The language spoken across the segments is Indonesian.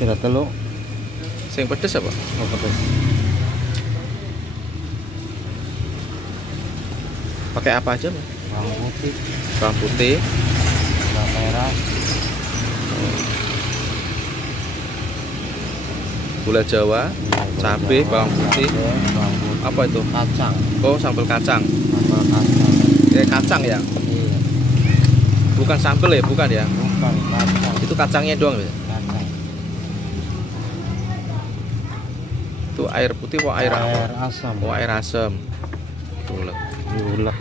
Kira telur. Sing pedes apa? Oh, pedes. Pakai apa aja, Mas? Bawang putih, Bawang putih, bawang merah, gula Jawa, cabai, bawang putih. bawang putih, Apa itu? kacang, Oh, sambal kacang. sambal kacang. Kacang ya? Iya, Bukan sambal ya, bukan ya? bukan kacang. Itu kacangnya doang ya? Kacang. Itu air putih atau air apa? Air asam. Oh, air asam. Diulek. Diulek.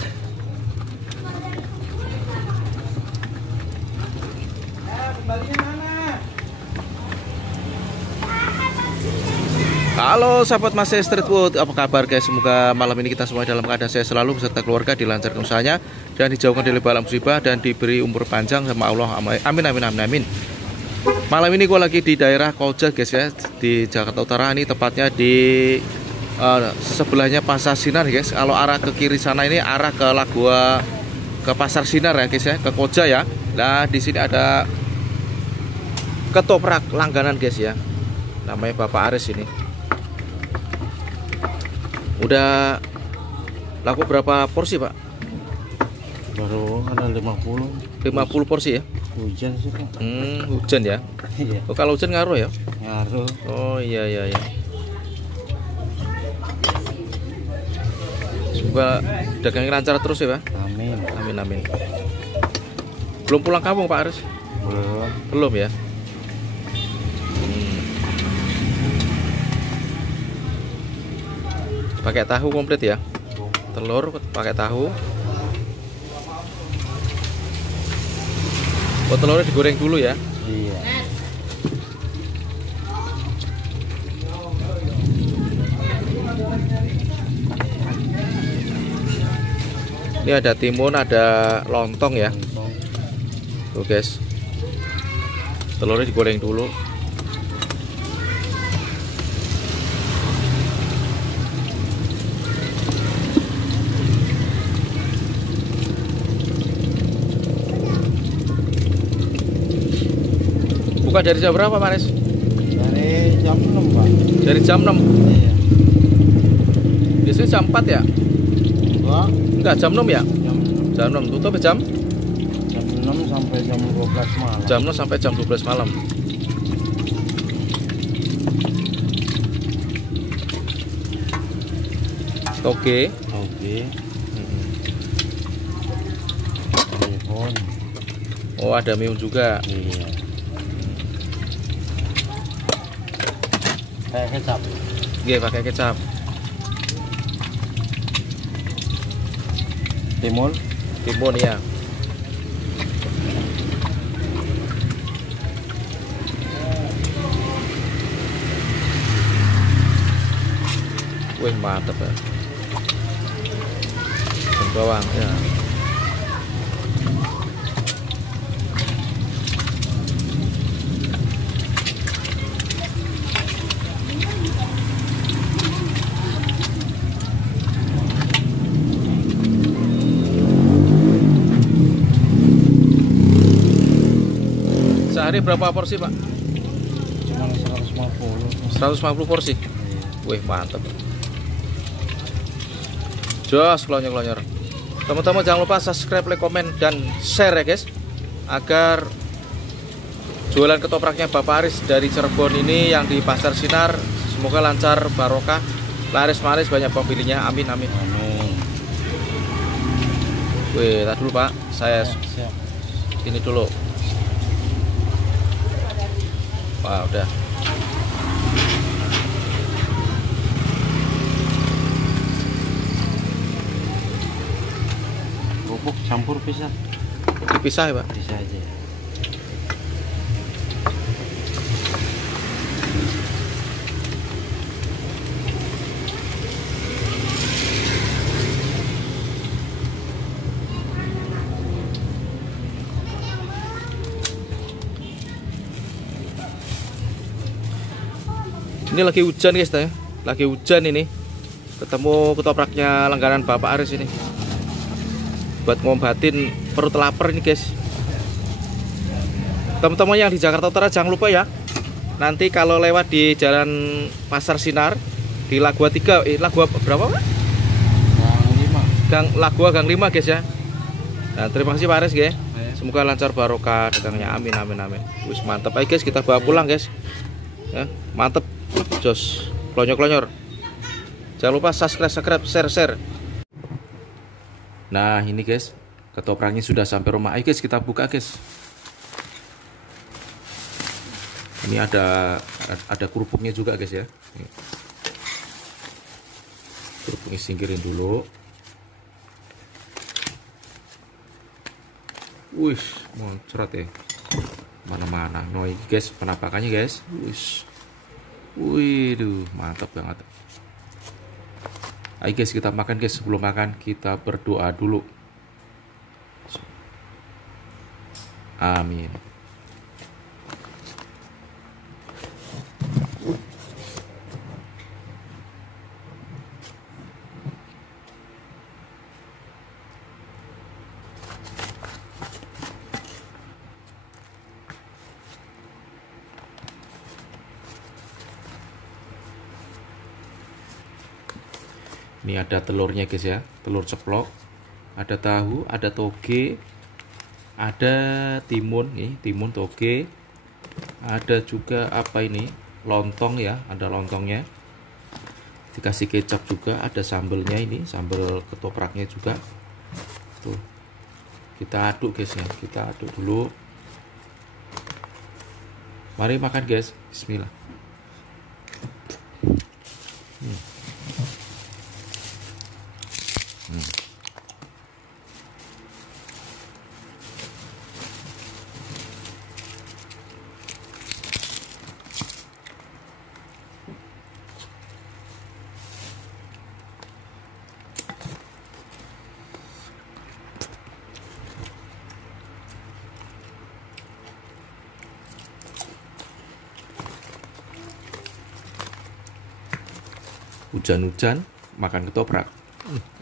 Halo sahabat Mas Street Food, apa kabar guys? Semoga malam ini kita semua dalam keadaan sehat selalu beserta keluarga, dilancarkan usahanya dan dijauhkan dari bala musibah dan diberi umur panjang sama Allah. Amin amin amin amin. Malam ini gue lagi di daerah Koja guys ya, di Jakarta Utara. Ini tepatnya di sebelahnya Pasar Sinar guys. Kalau arah ke kiri sana ini arah ke Lagua, ke Pasar Sinar ya guys ya, ke Koja ya. Nah di sini ada ketoprak langganan guys ya, namanya Bapak Aris ini. Udah laku berapa porsi Pak? Baru ada 50. 50 porsi ya? Hujan sih Pak. Hujan ya? Iya. Oh, kalau hujan ngaruh ya? Ngaruh. Oh iya iya iya. Semoga dagangnya lancar terus ya Pak. Amin. Amin amin. Belum pulang kampung Pak Aris? Belum. Belum ya? Pakai tahu komplit ya? Telur pakai tahu. Oh, telurnya digoreng dulu ya? Iya. Ini ada timun, ada lontong ya. Tuh guys, telurnya digoreng dulu. Buka dari jam berapa Maris? Dari jam 6 Pak. Dari jam 6. Iya. Biasanya jam 4 ya? Enggak, jam 6 ya? Jam 6. Jam 6 tutup jam? Jam 6 sampai jam 12 malam. Jam 6 sampai jam 12 malam. Oke. Oke. Telepon. Oh, ada mie juga. Iya. Kayak kecap. Oke, pakai kecap. Timun. Timun ya. Wih, mantep ya. Dan bawang ya. Sehari berapa porsi Pak? Cuma 150. 150 porsi. Wih, mantep. Jos, klonyor-klonyor. Teman-teman jangan lupa subscribe, like, komen, dan share ya guys, agar jualan ketopraknya Bapak Aris dari Cirebon ini yang di Pasar Sinar semoga lancar, barokah, laris-maris, banyak pembelinya. Amin amin. Amin. Wih, tadi dulu Pak, saya Siap. ini dulu. Wah, udah. Bubuk campur bisa. Dipisah ya Pak? Bisa aja. Ini lagi hujan guys ya. Lagi hujan ini. Ketemu ketopraknya langganan Bapak Aris ini. Buat ngobatin perut lapar ini guys. Teman-teman yang di Jakarta Utara jangan lupa ya, Nanti kalau lewat di Jalan Pasar Sinar di Lagua 3, Lagua berapa Pak? Lagua Gang 5 guys ya. Nah, terima kasih Pak Aris guys. Semoga lancar barokah dagangnya. Amin amin amin. Wis mantep aja guys, kita bawa pulang guys. Ya, mantep. Jos. Klonyor-klonyor. Jangan lupa subscribe, share. Nah, ini guys, ketopraknya sudah sampai rumah. Ayo guys, kita buka guys. Ini ada kerupuknya juga guys ya. Kerupuknya singkirin dulu. Wih, muncrat ya. Mana-mana. Nah, guys, penampakannya guys. Wih, mantap banget. Ayo guys, kita makan guys. Sebelum makan kita berdoa dulu. Amin. Ini ada telurnya guys ya, telur ceplok, ada tahu, ada toge, ada timun nih, timun toge, ada juga apa ini, lontong ya, ada lontongnya, dikasih kecap juga, ada sambelnya ini, sambal ketopraknya juga. Tuh, kita aduk guys ya, kita aduk dulu. Mari makan guys, Bismillah. Hujan-hujan makan ketoprak,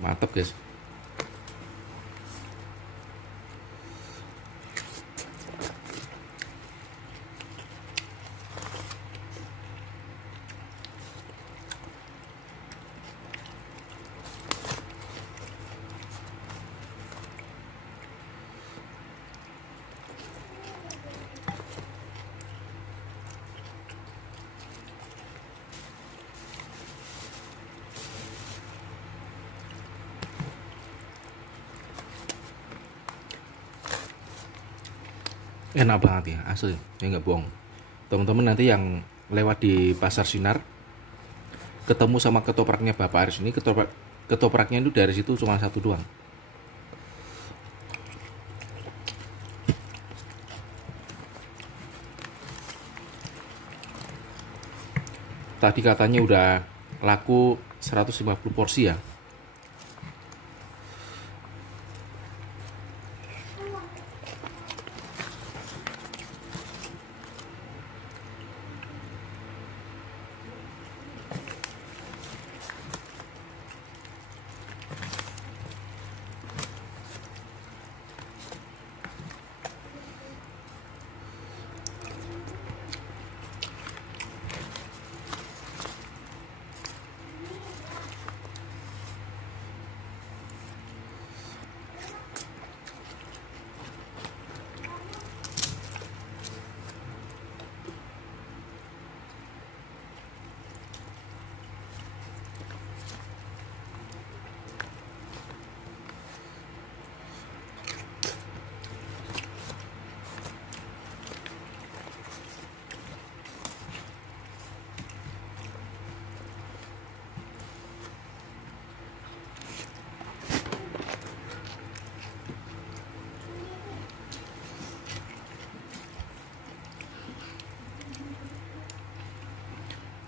mantap guys. Enak banget ya, asli ya, nggak bohong. Teman-teman nanti yang lewat di Pasar Sinar ketemu sama ketopraknya Bapak Aris ini, ketopraknya itu dari situ cuma satu doang. Tadi katanya udah laku 150 porsi ya.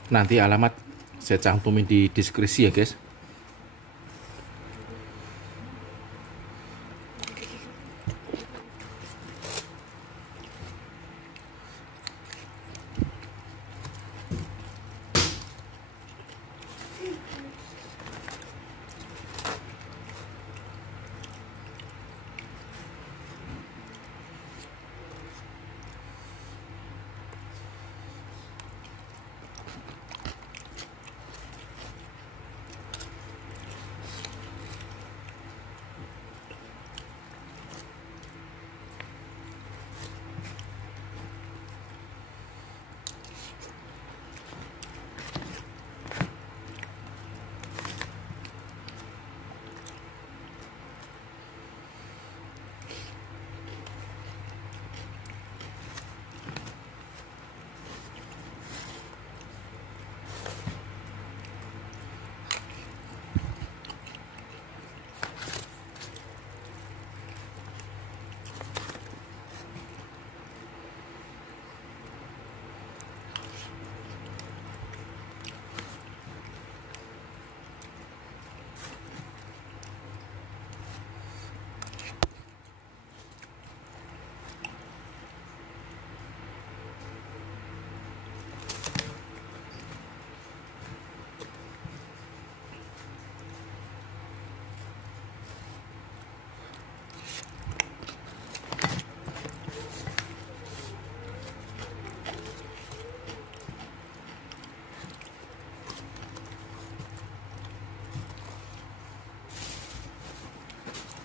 Nanti alamat saya cantumin di deskripsi ya guys.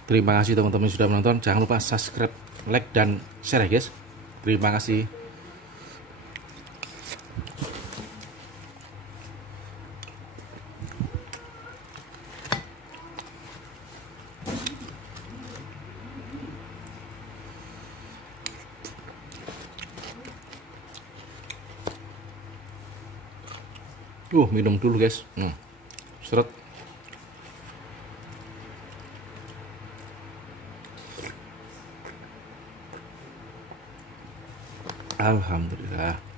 Terima kasih teman-teman sudah menonton. Jangan lupa subscribe, like, dan share ya guys. Terima kasih. Minum dulu guys. Seret. Alhamdulillah.